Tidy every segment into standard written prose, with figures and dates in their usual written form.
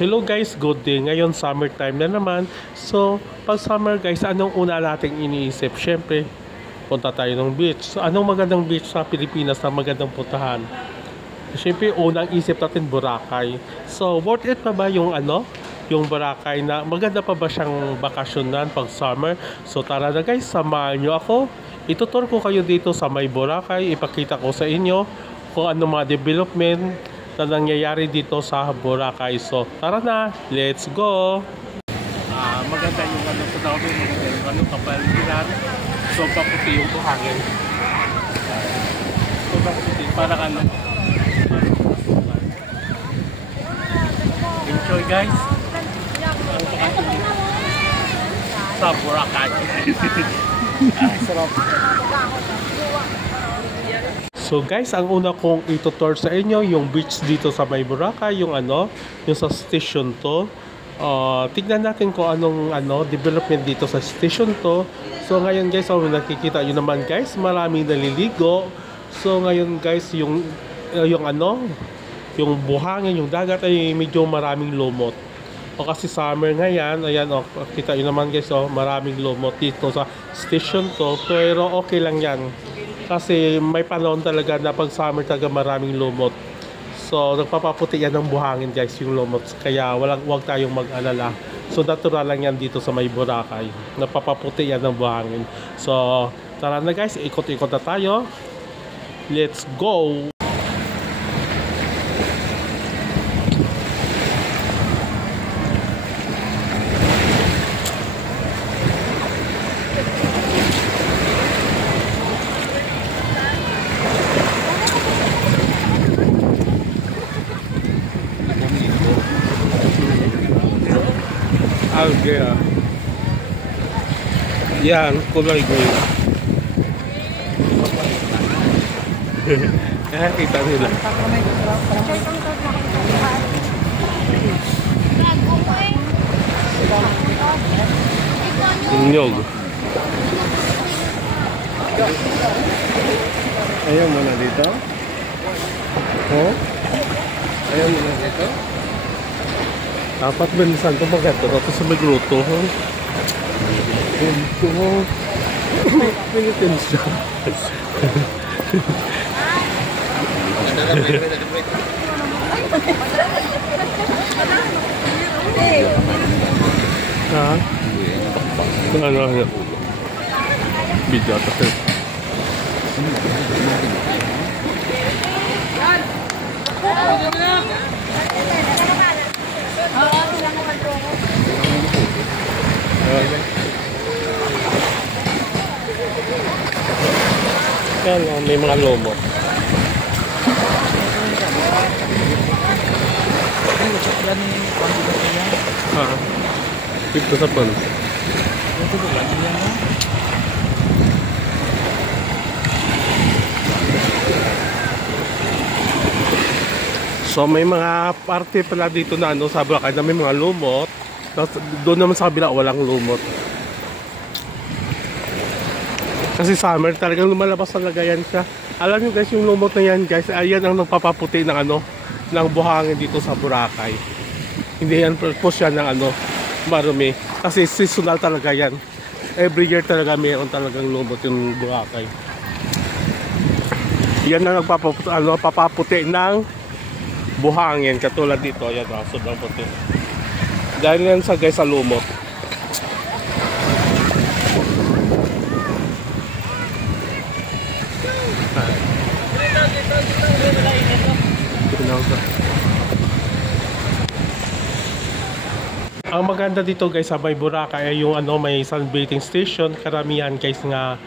Hello guys, good day. Ngayon summertime na naman. So, pag summer guys, anong una nating iniisip? Syempre, punta tayo ng beach. So, anong magandang beach sa Pilipinas na magandang puntahan? Syempre, unang isip natin Boracay. So, worth it pa ba yung yung Boracay na maganda pa ba siyang bakasyonan pag summer? So, tara na guys, samahan nyo ako. Itutur ko kayo dito sa may Boracay. Ipakita ko sa inyo kung ano mga development na nangyayari dito sa Boracay. So, tara na, let's go! Maganda yung sa dami, maganda yung kapaligiran. So, paputi yung buhangin. So, paputi, parang enjoy guys! Sa Boracay. Sarap. So guys, ang una kong itutur sa inyo yung beach dito sa may Boracay, yung yung sa station to. Tignan natin kung anong development dito sa station to. So ngayon guys, nakikita nyo naman guys, maraming naliligo. So ngayon guys, yung buhangin, yung dagat ay medyo maraming lumot. Kasi summer ngayon, ayan kita nyo naman guys, maraming lumot dito sa station to. Pero okay lang yan. Kasi may panahon talaga na pag summer talaga maraming lumot. So nagpapaputi yan ng buhangin guys yung lumot. Kaya wag tayong mag-alala. So natural lang yan dito sa may Boracay. Nagpapaputi yan ng buhangin. So tara na guys, ikot-ikot na tayo. Let's go! Algae. Yan, kulay green. Kita nila. Nyog. Ayaw mo na dito? Oh? Ayaw mo na dito? Dapat benisan ko maganda tapos sa magluto. Ito. Philippines siya. Ha? Ano? Video ata sir. Yan, may mga lumot. Dito sa pan. So may mga parte pala dito na sa Boracay na may mga lumot. Tapos doon naman sa kabila walang lumot. Kasi summer talagang lumalabas talaga yan siya. Alam nyo guys, yung lumot na yan guys, ayan ang nagpapaputi ng ng buhangin dito sa Boracay. Hindi yan purpose yan ng marumi. Kasi seasonal talaga yan. Every year talaga mayroon talagang lumot yung Boracay. Yan ang nagpapaputi ng buhangin. Katulad dito, ayan sobrang puti. Dahil yan sa guys sa lumot. Ang maganda dito guys sa may Boracay ay yung may sunbathing station. Karamihan guys nga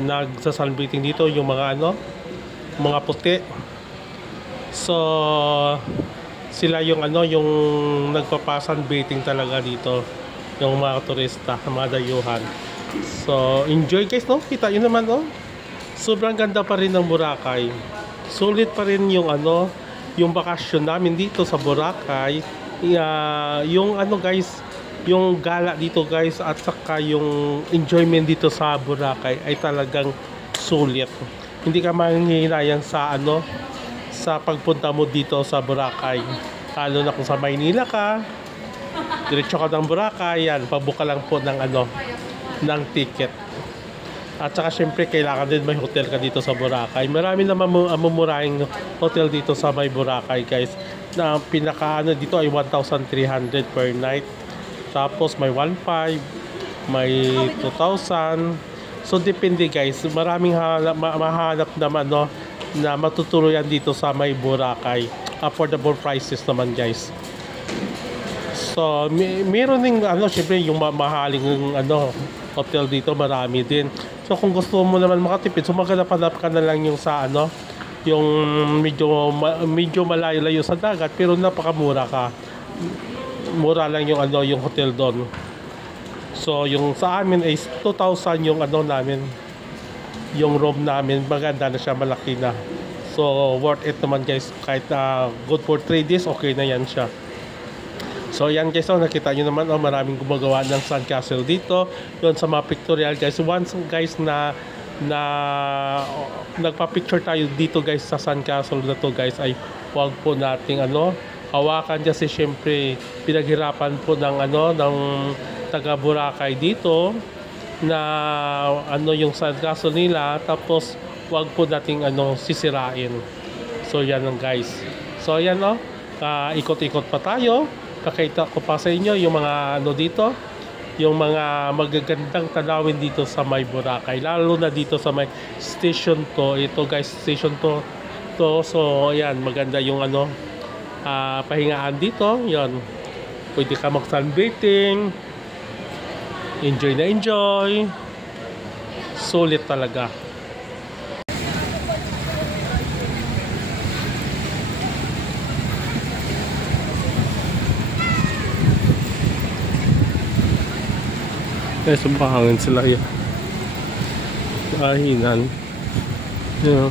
nagsa-sunbathing dito yung mga mga puti. So sila yung yung nagpapa-sunbathing talaga dito, yung mga turista, mga dayuhan. So enjoy guys, kita yun naman sobrang ganda pa rin ng Boracay. Sulit pa rin yung yung bakasyon namin dito sa Boracay. Yung guys, yung gala dito guys at saka yung enjoyment dito sa Boracay ay talagang sulit. Hindi ka manghihinayang sa sa pagpunta mo dito sa Boracay. Lalo na kung sa Maynila ka, diretso ka ng Boracay, yan, pabuka lang po ng ng ticket. At saka syempre kailangan din may hotel ka dito sa Boracay. Marami na mamumurahing hotel dito sa may Boracay, guys. Na pinaka dito ay 1,300 per night. Tapos may 1,500, may 2,000. So depende, guys. Maraming mahanap naman na matutuluyan dito sa may Boracay. Affordable prices naman, guys. So meron ding syempre yung mahaling hotel dito, marami din. So kung gusto mo naman makatipid, so maghanap ka na lang yung sa yung medyo malayo-layo sa dagat pero napakamura ka. Mura lang yung yung hotel doon. So yung sa amin ay 2,000 yung namin. Yung room namin, maganda na siya, malaki na. So worth it naman, guys. Kahit good for 3 days, okay na yan siya. So yan, guys, nakita nyo naman maraming gumagawa ng sandcastle dito. Yun sa mga pictorial, guys. Once, guys, na nagpa-picture tayo dito, guys, sa sandcastle na to, guys, ay wag po nating hawakan, kasi syempre pinaghirapan po ng taga Boracay dito na yung sandcastle nila, tapos wag po nating sisirain. So yan lang, guys. So yan, ikot-ikot pa tayo. Pakita ko pa sa inyo yung mga dito, yung mga magagandang tanawin dito sa may Boracay, lalo na dito sa may station to. Ito, guys, station to. So ayan, maganda yung pahingaan dito. Yan, pwede ka mag sunbathing, enjoy na enjoy, sulit talaga. Sumahangin sila yan. Kahinan. Yan.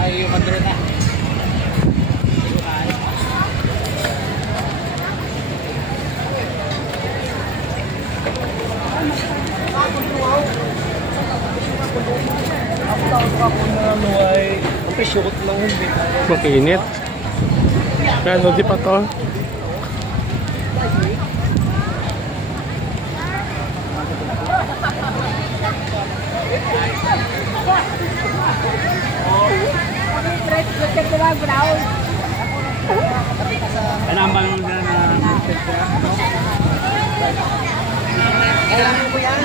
Ay, yung madre na. Makinit. Pero di pa to. Panambang na kailangan mo yan.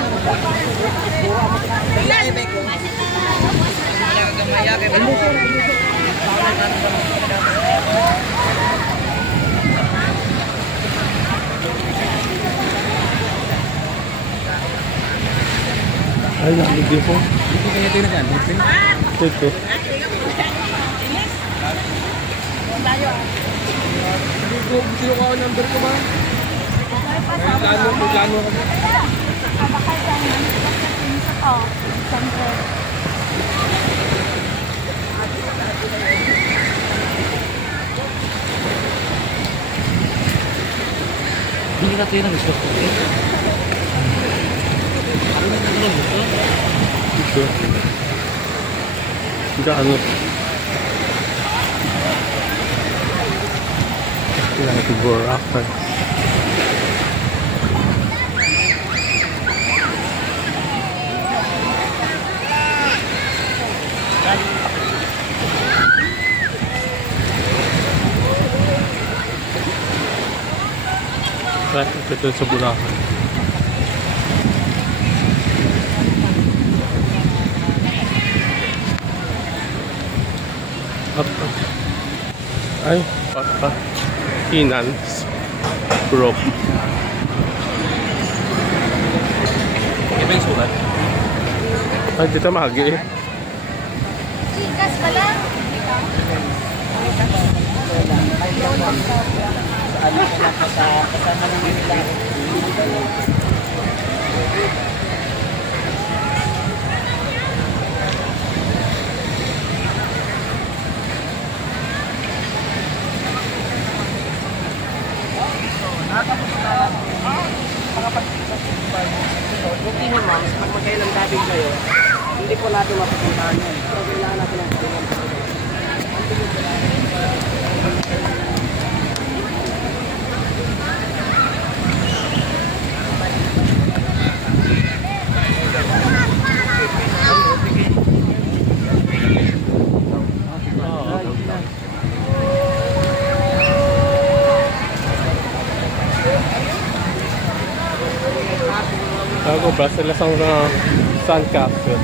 Ay, nakikita ko. Dito kaya tinagan. Ito. Sino ka ang number ko ba? Plano kami. Hindi ka tayo gusto ko. Ito. Hindi like Boracay. Ito sa Boracay. Ay, Finance Group. Iba yung sulat? Ay, dito mahagi eh. Chikas pa lang. Kasama ng nila. Buti mo ma'am, pag magkailang dating kayo, hindi po natin mapupuntahan yun. So, kailangan natin ng tulungan. Ako ba sila sa Sandcastle?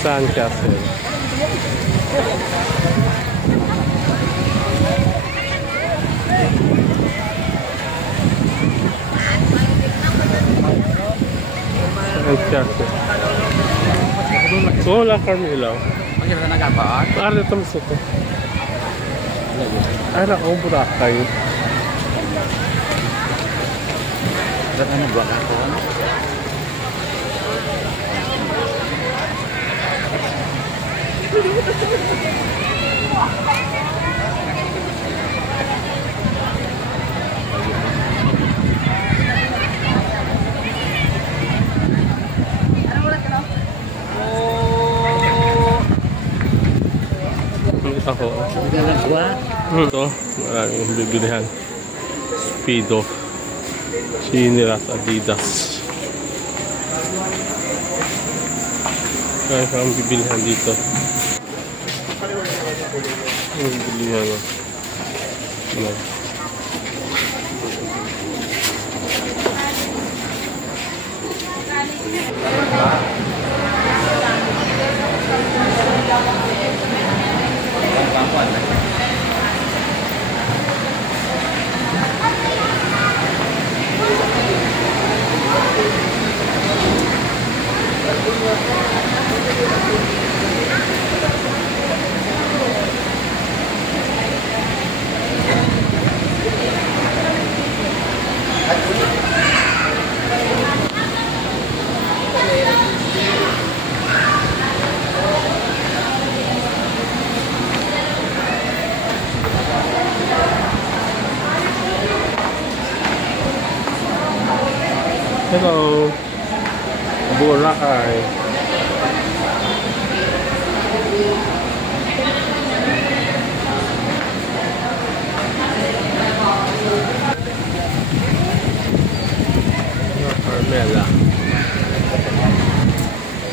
Sandcastle. Sandcastle. Oh, La Carmela. Magkita na nagapaan? Ano ito mas ito? Ay, nako, Boracay. Ano ba ako? Ako. Ito, maraming bibilihan. Speedo. Chinelas, Adidas. Kaya kang bibilihan dito. Bibilihan o. Ano? Hello, Boracay. Carmela.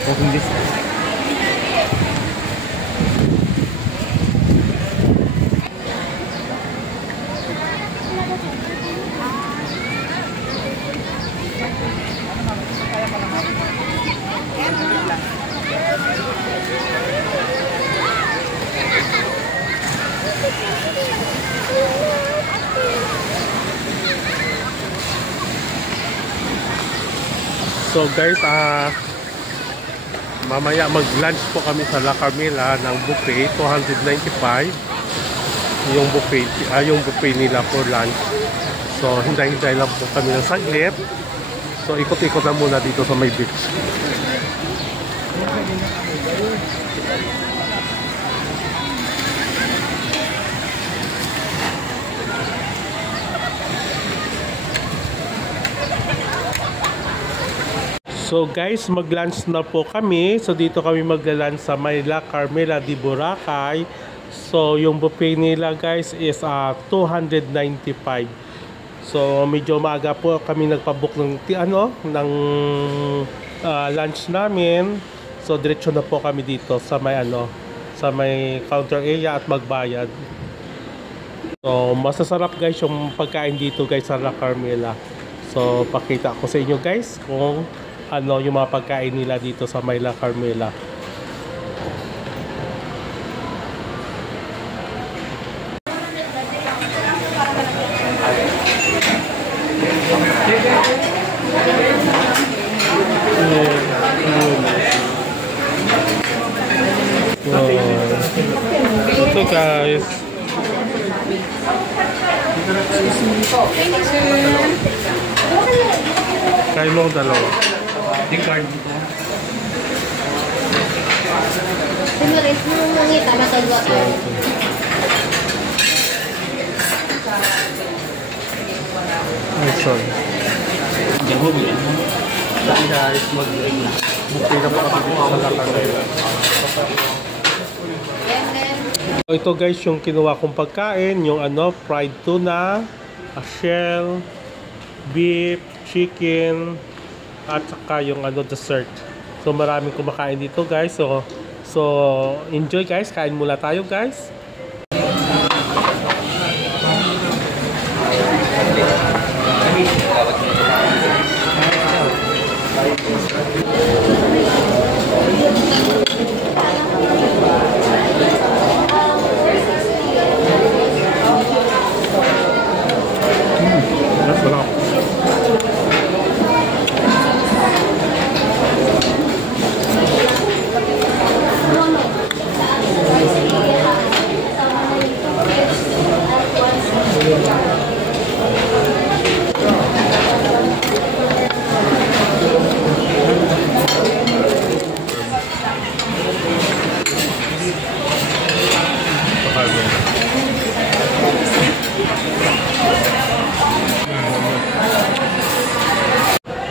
Walking distance. So guys, mamaya mag-lunch po kami sa La Carmela ng buffet, 295. Yung buffet nila for lunch. So hintay-hintay lang po kami ng saglit. So ikot-ikot na muna dito sa may beach. So guys, mag-lunch na po kami. So dito kami magla-lunch sa may La Carmela de Boracay. So yung buffet nila guys is 295. So medyo maaga po kami nagpa-book ng lunch namin. So diretso na po kami dito sa may sa may counter area at magbayad. So masasarap guys yung pagkain dito guys sa La Carmela. So pakita ko sa inyo guys kung yung mga pagkain nila dito sa may La Carmela. Ito guys. Kain mo ang dalawa. Di card dito. Sinulit mo mangita na kalwa ka. Ay, sorry. Jago mo yan. Guys, mag-bukay na po kami dito sa Lakar. Ito guys, yung kinuha kong pagkain, yung fried tuna, shell, beef, chicken, at saka yung dessert. So maraming kumakain dito guys. So enjoy guys, kain muna tayo guys. Sarap.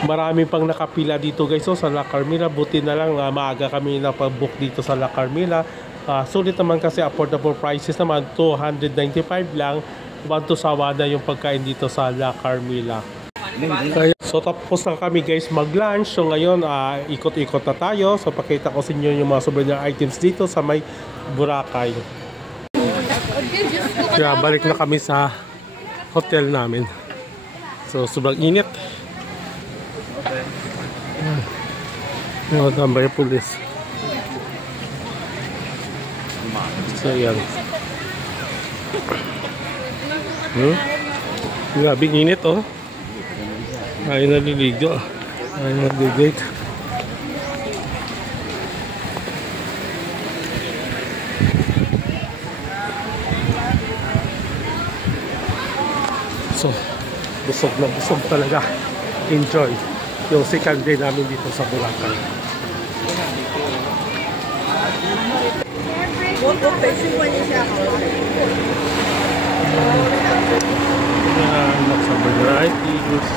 Marami pang nakapila dito guys sa La Carmila. Buti na lang maaga kami napag-book dito sa La Carmila. Sulit naman kasi affordable prices naman, 295 lang. Banto sawa na yung pagkain dito sa La Carmila. So tapos na kami guys mag-lunch. So ngayon ikot-ikot na tayo. So pakita ko sa inyo yung mga souvenir items dito sa may Boracay. Kaya balik na kami sa hotel namin. So sobrang init. Tambay pulis. So yan. Grabing init oh. Ay naliligo. Ay nag-date. So busog na busog talaga. Enjoy yung second day namin dito sa Boracay. Yan, sa varieties.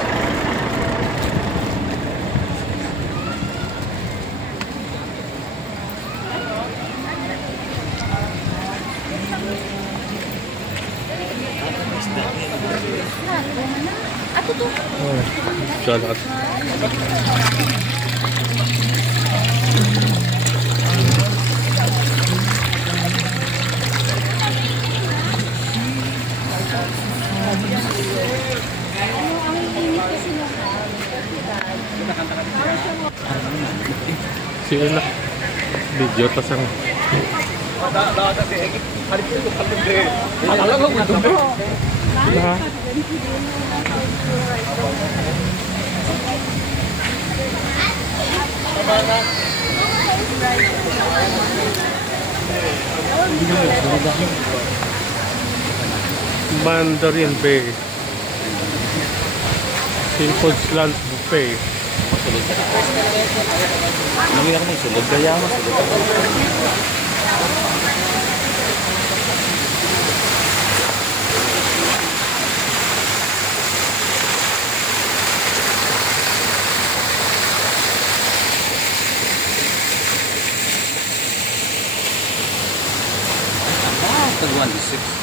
Ako to. Salat. Sila video tas ang Mandarin Bay Seafood Lunch Buffet. Namira ko may sulod kaya masulod. Tag 1-6.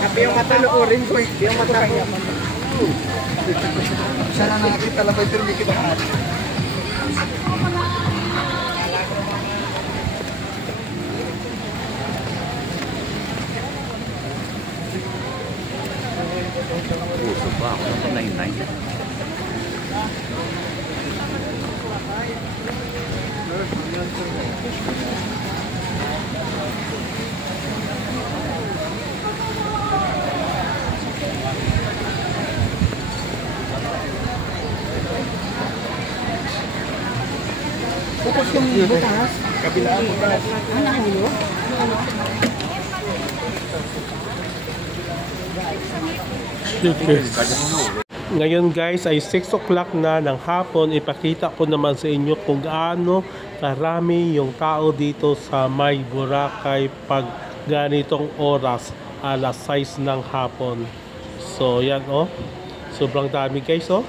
Kape yung mata noorin ko. Yung mata ko. Siya na nakakita lang ba ito hindi kita ka. Puso pa ako ng 99. Bukas yung bukas. Kabilaan mo ka. Ano na nyo? Ngayon guys ay 6 o'clock na ng hapon. Ipakita ko naman sa inyo kung gaano karami yung tao dito sa May Boracay pag ganitong oras, alas 6 ng hapon. So yan oh, sobrang dami guys oh.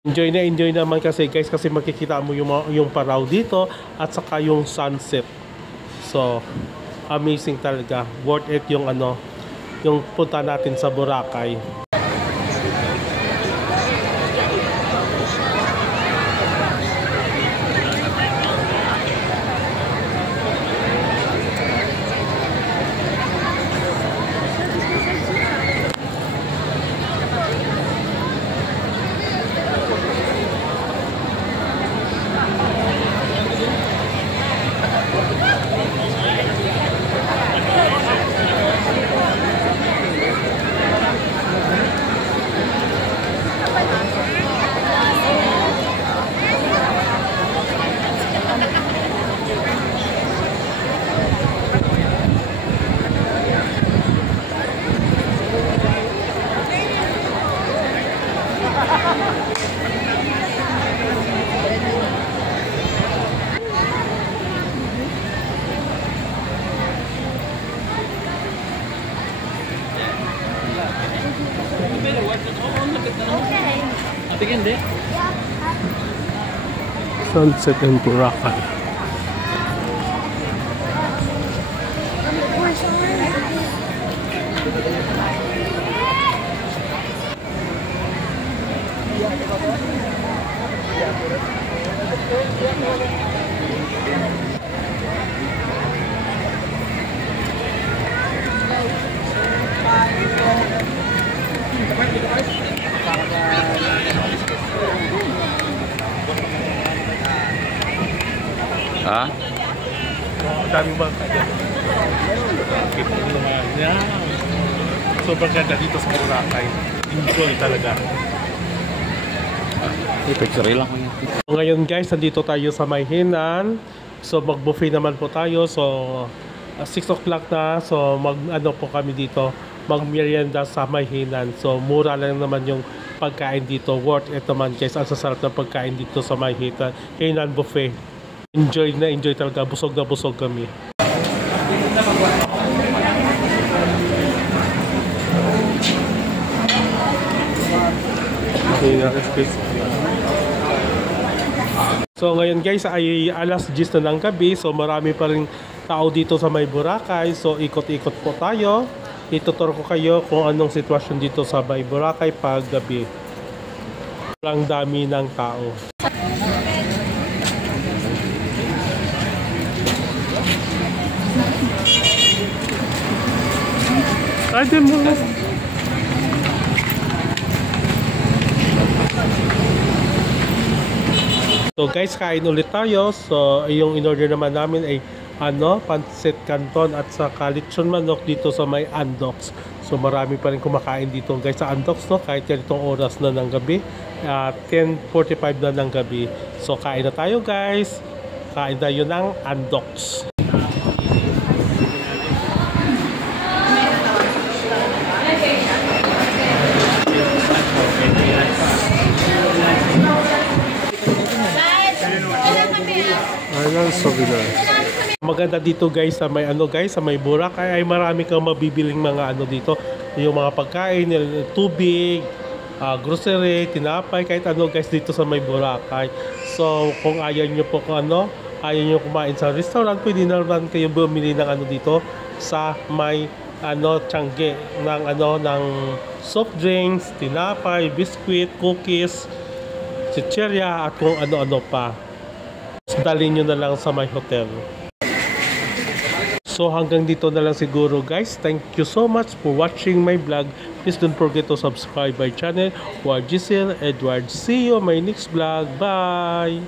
Enjoy naman kasi guys, kasi makikita mo yung paraw dito at saka yung sunset. So amazing talaga, worth it yung ano, yung punta natin sa Boracay. Sunset in Boracay. Ha? Daming bangka dyan. Kita nyo naman. Yan. Sobrang ganda dito sa Boracay. Enjoy talaga. Picture lang ko yan. So, ngayon guys, nandito tayo sa Mayhinan. So mag-buffet naman po tayo. So 6 o'clock na. So mag-ano po kami dito, mag-merienda sa Mayhinan. So mura lang naman yung pagkain dito. Worth it naman guys. Ang sasarap ng pagkain dito sa Mayhinan Buffet. Enjoy na enjoy talaga. Busog na busog kami. So ngayon guys ay alas 10 na ng gabi. So marami pa rin tao dito sa May Boracay. So ikot-ikot po tayo. Ituturo ko kayo kung anong sitwasyon dito sa May Boracay pag gabi. Ang dami ng tao. Ate mo. So guys, kain ulit tayo. So yung in-order naman namin ay pancit canton at saka lechon manok dito sa may Andox. So marami pa rin kumakain dito guys sa Andox, no? Kahit ganitong oras na ng gabi, 10:45 na ng gabi. So kain na tayo guys. Kain tayo ng Andox. maganda dito guys sa may guys, sa may Boracay ay marami kang mabibiling mga dito, yung mga pagkain, tubig, grocery, tinapay, kahit guys dito sa may Boracay. So kung ayaw nyo po ayaw nyo kumain sa restaurant, pwede na rin kayo bumili ng dito sa may Tiangge ng soft drinks, tinapay, biscuit, cookies, chicheria at kung ano-ano pa. Dalhin nyo na lang sa my hotel. So hanggang dito na lang siguro guys. Thank you so much for watching my vlog. Please don't forget to subscribe my channel. Giselle Edward. See you on my next vlog. Bye!